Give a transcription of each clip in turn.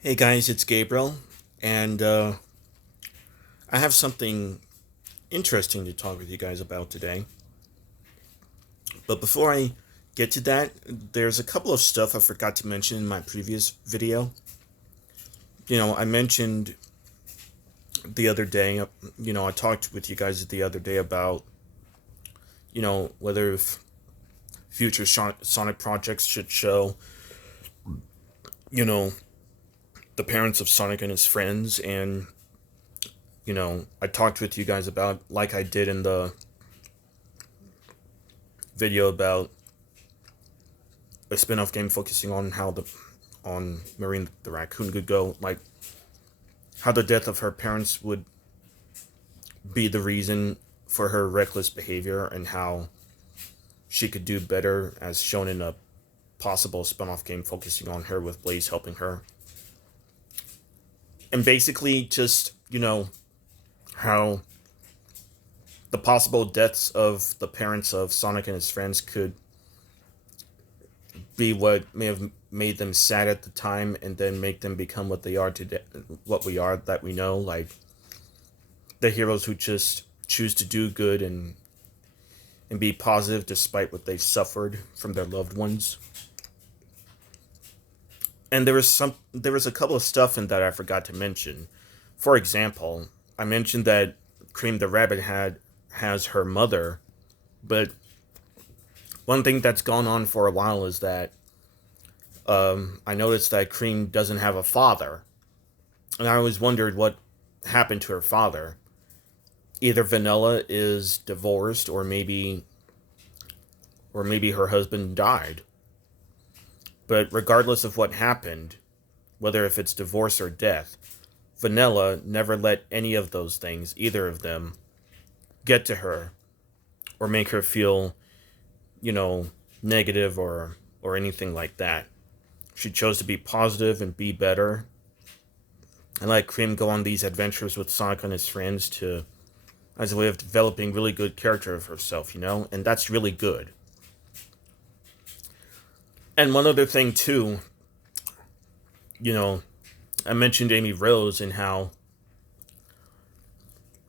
Hey guys, it's Gabriel, and I have something interesting to talk with you guys about today. But before I get to that, there's a couple of stuff I forgot to mention in my previous video. I mentioned the other day, I talked with you guys the other day about, whether future Sonic projects should show, you know, the parents of Sonic and his friends, and, I talked with you guys about, like I did in the video about a spin-off game focusing on how the on Marine the raccoon could go, like how the death of her parents would be the reason for her reckless behavior and how she could do better, as shown in a possible spin-off game focusing on her with Blaze helping her. And basically just, how the possible deaths of the parents of Sonic and his friends could be what may have made them sad at the time and then make them become what they are today, what we are that we know, like the heroes who just choose to do good and be positive despite what they've suffered from their loved ones. And there was a couple of stuff in that I forgot to mention. For example, I mentioned that Cream the Rabbit has her mother, but one thing that's gone on for a while is that I noticed that Cream doesn't have a father, and I always wondered what happened to her father. Either Vanilla is divorced, or maybe her husband died. But regardless of what happened, whether if it's divorce or death, Vanilla never let any of those things, either of them, get to her or make her feel, you know, negative or anything like that. She chose to be positive and be better, and let Cream go on these adventures with Sonic and his friends to as a way of developing really good character of herself, and that's really good. And one other thing too, you know, I mentioned Amy Rose and how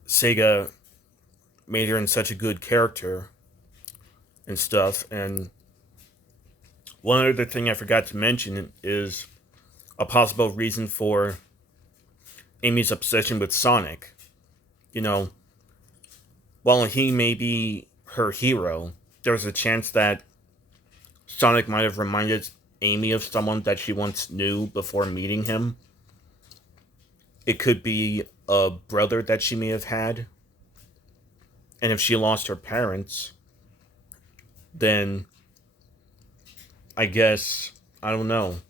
Sega made her in such a good character and stuff. And one other thing I forgot to mention is a possible reason for Amy's obsession with Sonic. You know, while he may be her hero, there's a chance that Sonic might have reminded Amy of someone that she once knew before meeting him. It could be a brother that she may have had. And if she lost her parents, then I guess, I don't know.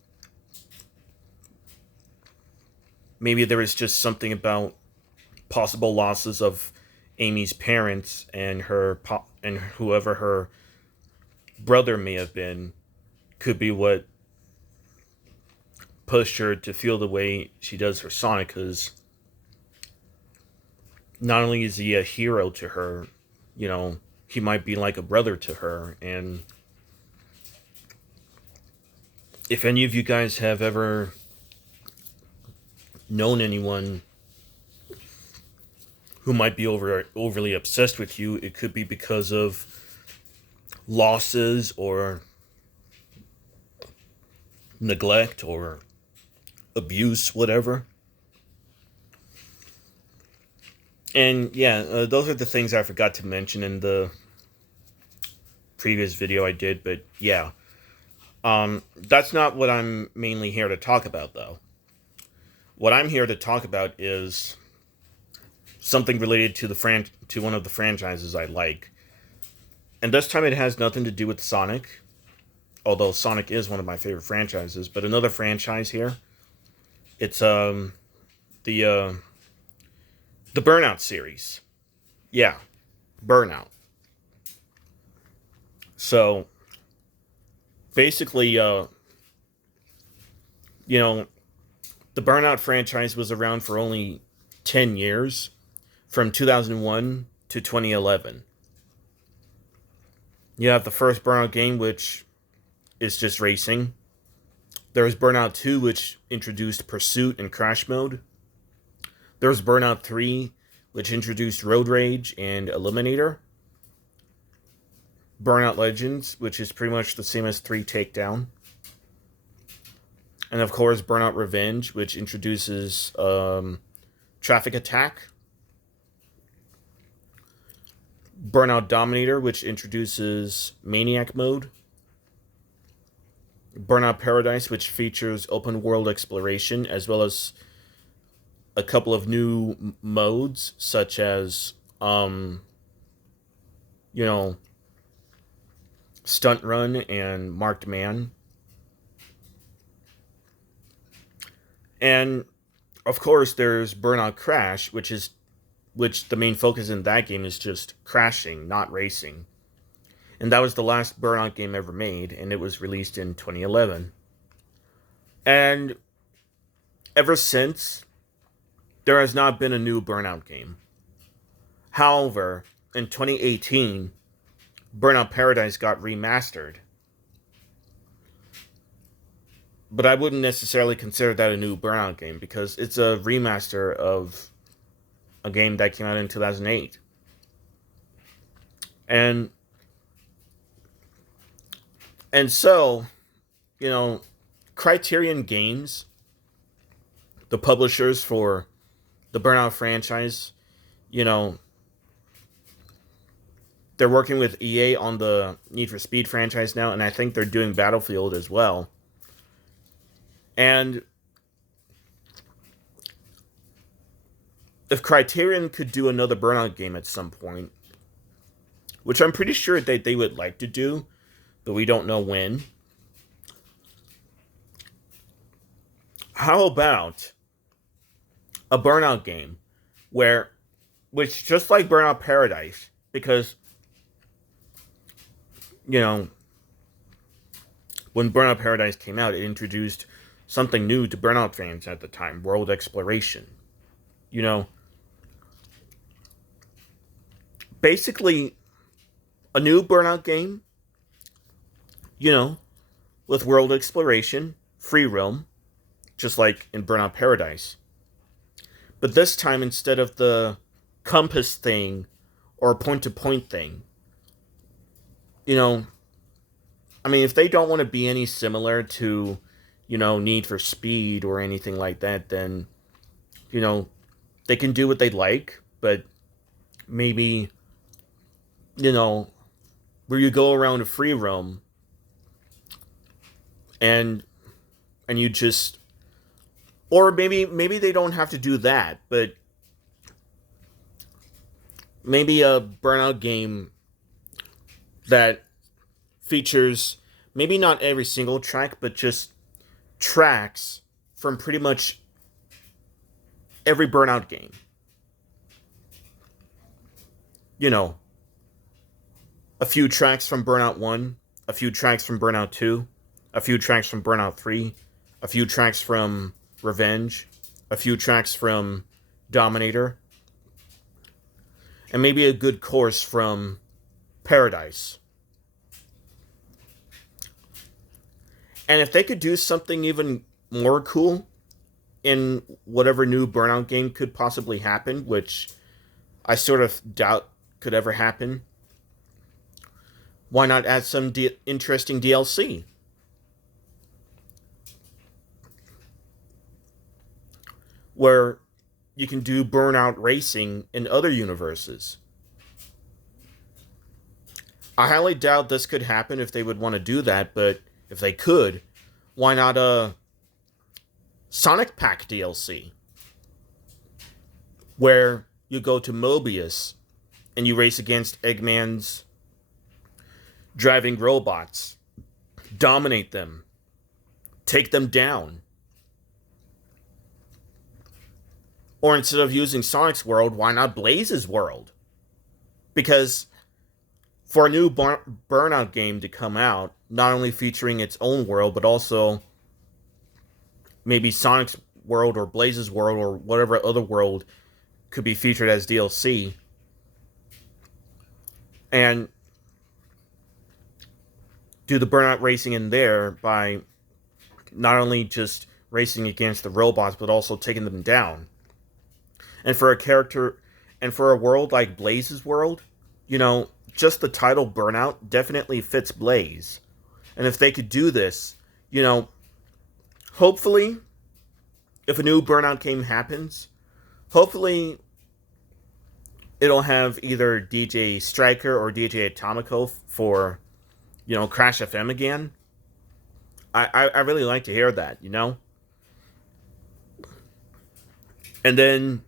Maybe there is just something about possible losses of Amy's parents and and whoever her brother may have been could be what pushed her to feel the way she does for Sonic, because not only is he a hero to her, he might be like a brother to her. And if any of you guys have ever known anyone who might be overly obsessed with you, it could be because of losses or neglect or abuse, whatever. And yeah, those are the things I forgot to mention in the previous video I did. But yeah, that's not what I'm mainly here to talk about, though. What I'm here to talk about is something related to to one of the franchises I like, and this time it has nothing to do with Sonic, although Sonic is one of my favorite franchises. But another franchise here. It's the uh, the Burnout series. Yeah, Burnout. So basically, you know, the Burnout franchise was around for only 10 years, from 2001 to 2011. You have the first Burnout game, which is just racing. There was Burnout 2, which introduced Pursuit and Crash Mode. There was Burnout 3, which introduced Road Rage and Eliminator. Burnout Legends, which is pretty much the same as 3 Takedown. And of course, Burnout Revenge, which introduces Traffic Attack. Burnout Dominator, which introduces Maniac Mode. Burnout Paradise, which features open world exploration, as well as a couple of new modes, such as, Stunt Run and Marked Man. And of course, there's Burnout Crash, which the main focus in that game is just crashing, not racing. And that was the last Burnout game ever made, and it was released in 2011. And ever since, there has not been a new Burnout game. However, in 2018, Burnout Paradise got remastered. But I wouldn't necessarily consider that a new Burnout game, because it's a remaster of a game that came out in 2008. And so, Criterion Games, the publishers for the Burnout franchise, they're working with EA on the Need for Speed franchise now, and I think they're doing Battlefield as well. And if Criterion could do another Burnout game at some point, which I'm pretty sure that they would like to do, but we don't know when, how about a Burnout game which just like Burnout Paradise, because, when Burnout Paradise came out, it introduced something new to Burnout fans at the time, world exploration. Basically, a new Burnout game, with world exploration, free roam, just like in Burnout Paradise. But this time, instead of the compass thing or point-to-point thing, if they don't want to be any similar to, Need for Speed or anything like that, then, they can do what they like, but maybe, where you go around a free roam and you just, or maybe they don't have to do that, but maybe a Burnout game that features maybe not every single track, but just tracks from pretty much every Burnout game. A few tracks from Burnout 1, a few tracks from Burnout 2, a few tracks from Burnout 3, a few tracks from Revenge, a few tracks from Dominator, and maybe a good course from Paradise. And if they could do something even more cool in whatever new Burnout game could possibly happen, which I sort of doubt could ever happen, why not add some interesting DLC? Where you can do Burnout racing in other universes. I highly doubt this could happen if they would want to do that, but if they could, why not a Sonic Pack DLC? Where you go to Mobius and you race against Eggman's driving robots, dominate them, take them down. Or instead of using Sonic's world, why not Blaze's world? Because for a new Burnout game to come out, not only featuring its own world, but also maybe Sonic's world or Blaze's world or whatever other world could be featured as DLC. And do the Burnout racing in there by not only just racing against the robots, but also taking them down. And for a character, and for a world like Blaze's world, just the title Burnout definitely fits Blaze. And if they could do this, hopefully, if a new Burnout game happens, hopefully it'll have either DJ Striker or DJ Atomico for, Crash FM again. I really like to hear that, And then,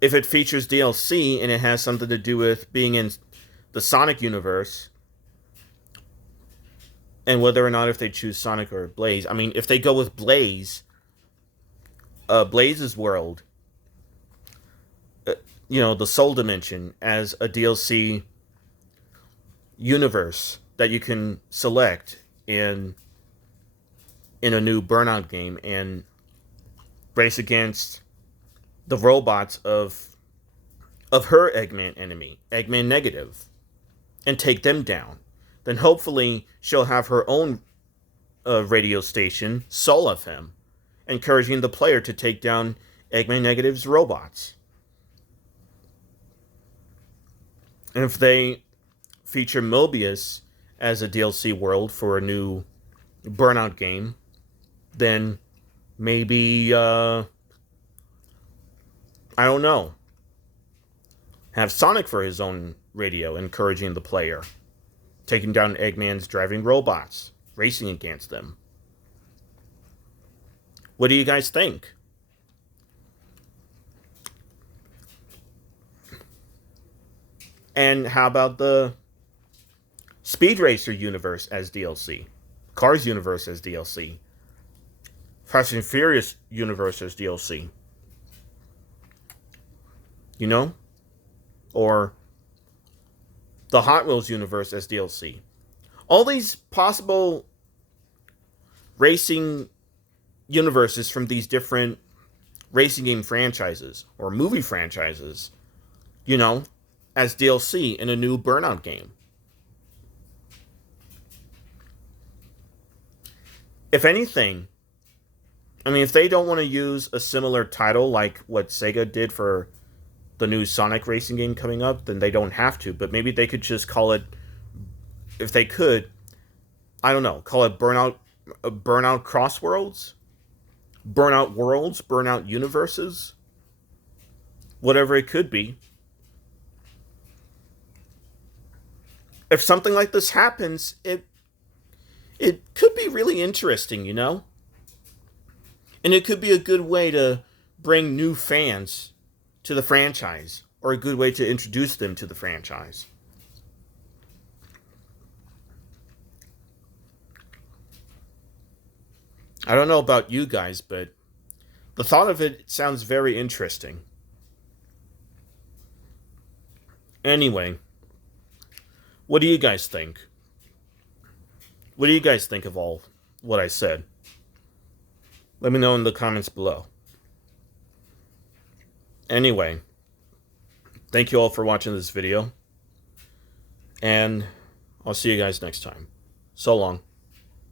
if it features DLC and it has something to do with being in the Sonic universe, and whether or not if they choose Sonic or Blaze. I mean, if they go with Blaze's world, the Soul Dimension as a DLC universe that you can select in a new Burnout game and race against the robots of her Eggman enemy, Eggman Negative, and take them down. Then hopefully she'll have her own radio station, Soul FM, encouraging the player to take down Eggman Negative's robots. And if they feature Mobius as a DLC world for a new Burnout game, then maybe, I don't know, have Sonic for his own radio, encouraging the player, taking down Eggman's driving robots, racing against them. What do you guys think? And how about the Speed Racer universe as DLC? Cars universe as DLC? Fast and Furious universe as DLC? Or the Hot Wheels universe as DLC. All these possible racing universes from these different racing game franchises or movie franchises, as DLC in a new Burnout game. If anything, if they don't want to use a similar title like what Sega did for the new Sonic racing game coming up, then they don't have to. But maybe they could just call it, if they could, I don't know, call it Burnout Crossworlds, Burnout Worlds, Burnout Universes, whatever it could be. If something like this happens, it could be really interesting, And it could be a good way to bring new fans to the franchise, or a good way to introduce them to the franchise. I don't know about you guys, but the thought of it sounds very interesting. Anyway, what do you guys think? What do you guys think of all what I said? Let me know in the comments below. Anyway, thank you all for watching this video, and I'll see you guys next time. So long.